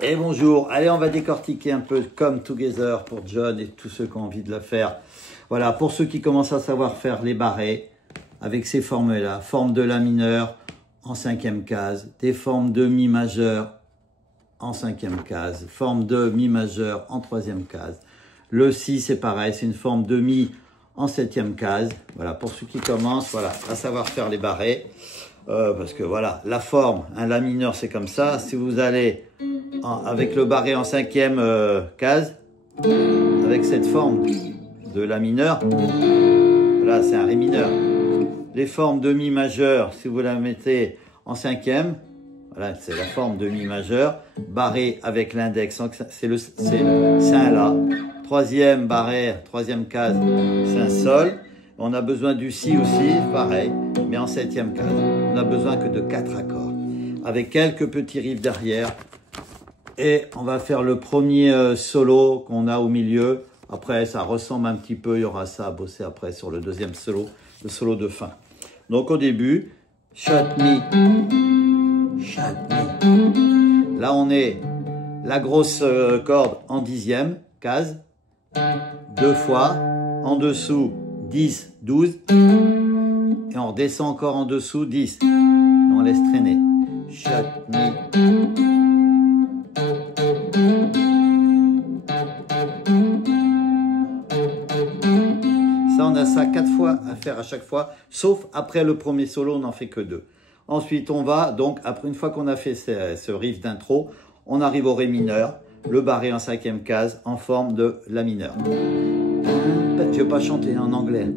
Et bonjour, allez on va décortiquer un peu Come Together pour John et tous ceux qui ont envie de le faire. Voilà, pour ceux qui commencent à savoir faire les barrés, avec ces formes-là, forme de La mineur en cinquième case, des formes de Mi majeur en cinquième case, forme de Mi majeur en troisième case. Le Si c'est pareil, c'est une forme de Mi en septième case. Voilà, pour ceux qui commencent, voilà, à savoir faire les barrés. Parce que voilà, la forme, un La mineur c'est comme ça. Si vous allez avec le barré en cinquième case, avec cette forme de La mineur, voilà, c'est un Ré mineur. Les formes de Mi majeur, si vous la mettez en cinquième, voilà, c'est la forme de Mi majeur, barré avec l'index, c'est un La. Troisième barré, troisième case, c'est un Sol. On a besoin du Si aussi, pareil, mais en septième case. On n'a besoin que de 4 accords, avec quelques petits riffs derrière. Et on va faire le premier solo qu'on a au milieu. Après, ça ressemble un petit peu, il y aura ça à bosser après sur le deuxième solo, le solo de fin. Donc au début, shut me. Là, on est la grosse corde en dixième case, 2 fois, en dessous 10, 12, et on redescend encore en dessous 10, et on laisse traîner. Shut me. Ça, on a ça 4 fois à faire à chaque fois, sauf après le premier solo, on n'en fait que 2. Ensuite, on va, donc, après une fois qu'on a fait ce riff d'intro, on arrive au Ré mineur, le barré en cinquième case, en forme de La mineur. Je ne vais pas chanter en anglais.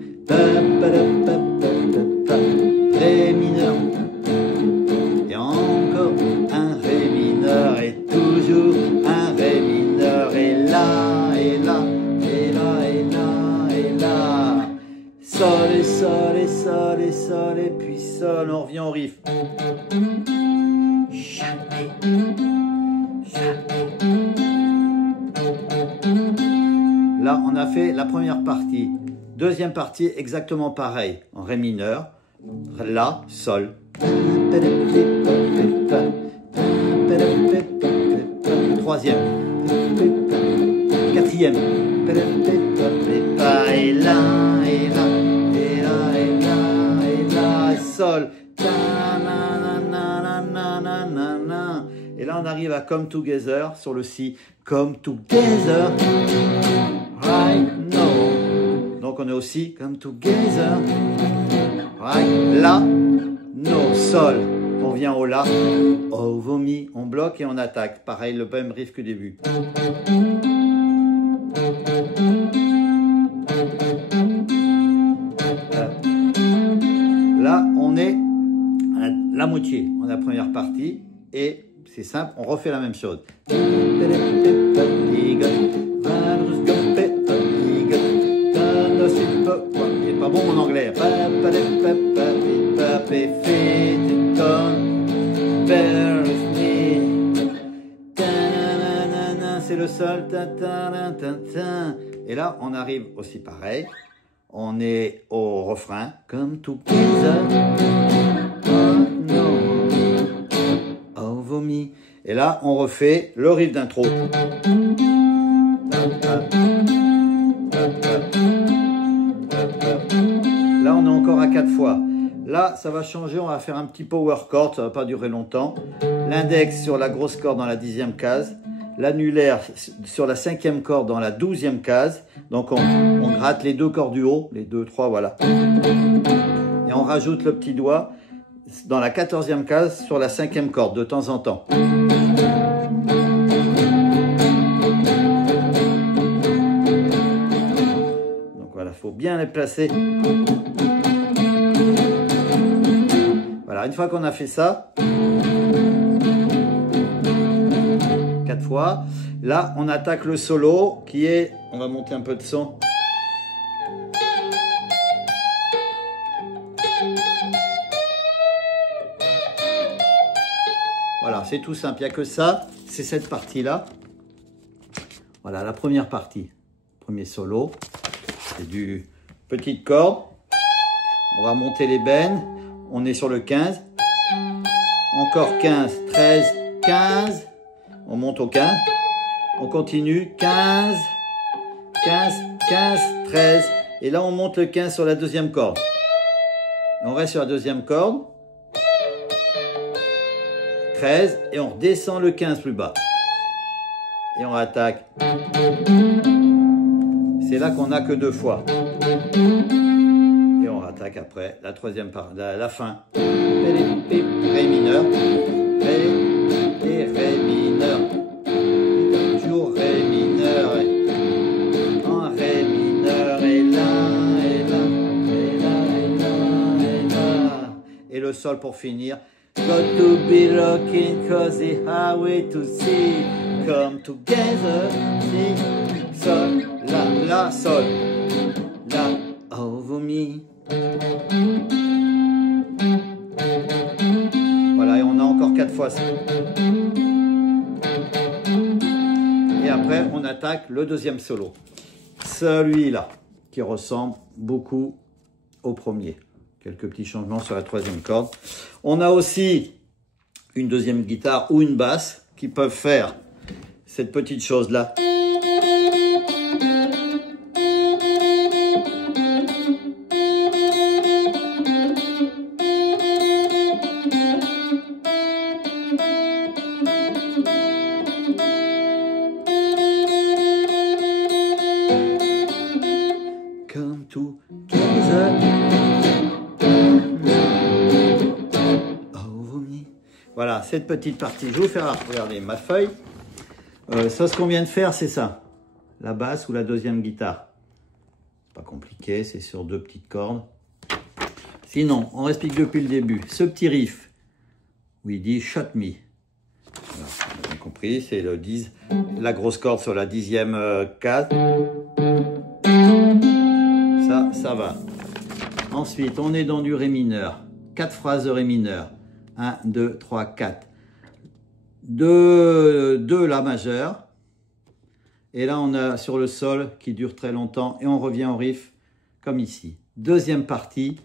Ré mineur. Et encore un Ré mineur, et toujours un Ré mineur, et là, et là, et là, et là, et là. Sol, et sol, et sol, et sol, et puis sol, on revient au riff. Jamais. Là, on a fait la première partie. Deuxième partie, exactement pareil. En Ré mineur, La, Sol. Troisième. Quatrième. Et là, et là, et là, et là, et là, Sol. Et là, on arrive à Come Together sur le Si. Come Together right now. Donc, on est aussi Come Together right. La, No, Sol. On vient au La. Over me. On bloque et on attaque. Pareil, le même riff que début. Là, on est à la moitié. On a la première partie et c'est simple, on refait la même chose. Il n'est pas bon mon anglais. C'est le Sol. Et là, on arrive aussi pareil. On est au refrain. Come together. Vomi. Et là, on refait le riff d'intro. Là, on est encore à 4 fois. Là, ça va changer. On va faire un petit power chord. Ça va pas durer longtemps. L'index sur la grosse corde dans la 10e case. L'annulaire sur la 5e corde dans la 12e case. Donc, on gratte les 2 cordes du haut. Les 2, 3, voilà. Et on rajoute le petit doigt dans la 14e case sur la 5e corde de temps en temps. Donc voilà, il faut bien les placer. Voilà, une fois qu'on a fait ça, 4 fois, là on attaque le solo qui est, on va monter un peu de son. Voilà, c'est tout simple, il n'y a que ça, c'est cette partie-là. Voilà, la première partie, premier solo, c'est du petite corde. On va monter l'ébène, on est sur le 15. Encore 15, 13, 15. On monte au 15. On continue. 15, 15, 15, 13. Et là, on monte le 15 sur la deuxième corde. On reste sur la deuxième corde. 13. Et on redescend le 15 plus bas. Et on attaque. C'est là qu'on n'a que 2 fois. Et on attaque après la troisième part, la fin. Ré mineur. Ré et Ré mineur. Toujours Ré mineur. En Ré mineur. Et là, et là, et là, et là, et là. Et le sol pour finir. Got to be looking cause the highway to see. Come together. Si, sol, la, sol. La, over me. Voilà, et on a encore 4 fois ça. Et après, on attaque le deuxième solo. Celui-là, qui ressemble beaucoup au premier. Quelques petits changements sur la troisième corde. On a aussi une deuxième guitare ou une basse qui peuvent faire cette petite chose-là. Come together. Voilà, cette petite partie, je vais vous faire regarder ma feuille. Ça, ce qu'on vient de faire, c'est ça. La basse ou la deuxième guitare. Pas compliqué, c'est sur 2 petites cordes. Sinon, on explique depuis le début. Ce petit riff, où il dit « Shot me ». Voilà, on a bien compris, c'est le 10, la grosse corde sur la 10e 4. Ça va. Ensuite, on est dans du Ré mineur. 4 phrases de Ré mineur. 1, 2, 3, 4. 2 La majeur. Et là, on a sur le sol qui dure très longtemps. Et on revient au riff comme ici. Deuxième partie,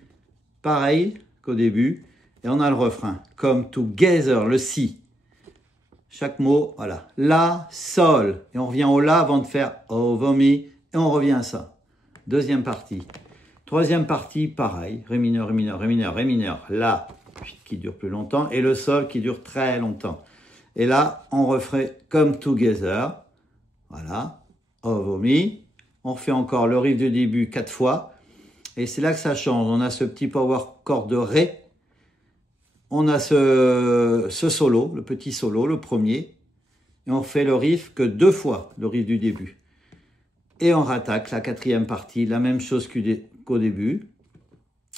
pareil qu'au début. Et on a le refrain. Come together, le si. Chaque mot, voilà. La, sol. Et on revient au la avant de faire over me. Et on revient à ça. Deuxième partie. Troisième partie, pareil. Ré mineur, Ré mineur, Ré mineur, Ré mineur. La, qui dure plus longtemps. Et le sol qui dure très longtemps. Et là, on referait Come Together. Voilà. Over me. On refait encore le riff du début 4 fois. Et c'est là que ça change. On a ce petit power chord de Ré. On a ce solo, le petit solo, le premier. Et on fait le riff que 2 fois, le riff du début. Et on rattaque la 4e partie, la même chose qu'au début.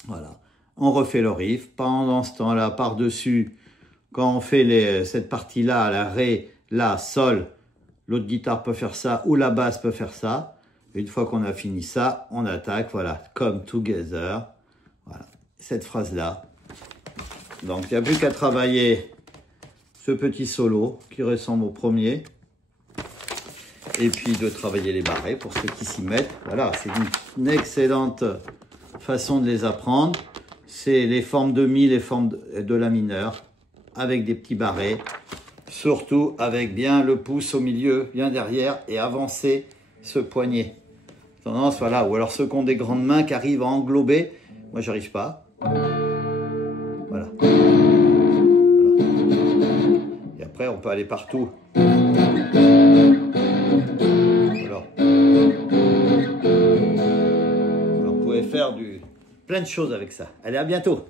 Voilà. On refait le riff. Pendant ce temps-là, par-dessus, quand on fait cette partie-là, la Ré, La, Sol, l'autre guitare peut faire ça, ou la basse peut faire ça. Une fois qu'on a fini ça, on attaque, voilà, Come Together. Voilà, cette phrase-là. Donc, il n'y a plus qu'à travailler ce petit solo qui ressemble au premier. Et puis de travailler les barrés pour ceux qui s'y mettent. Voilà, c'est une excellente façon de les apprendre. C'est les formes de mi, les formes de la mineure, avec des petits barrés. Surtout avec bien le pouce au milieu, bien derrière, et avancer ce poignet. Tendance, voilà, ou alors ceux qui ont des grandes mains qui arrivent à englober. Moi, j'arrive pas. Voilà. Et après, on peut aller partout. Alors, on pouvait faire plein de choses avec ça. Allez, à bientôt.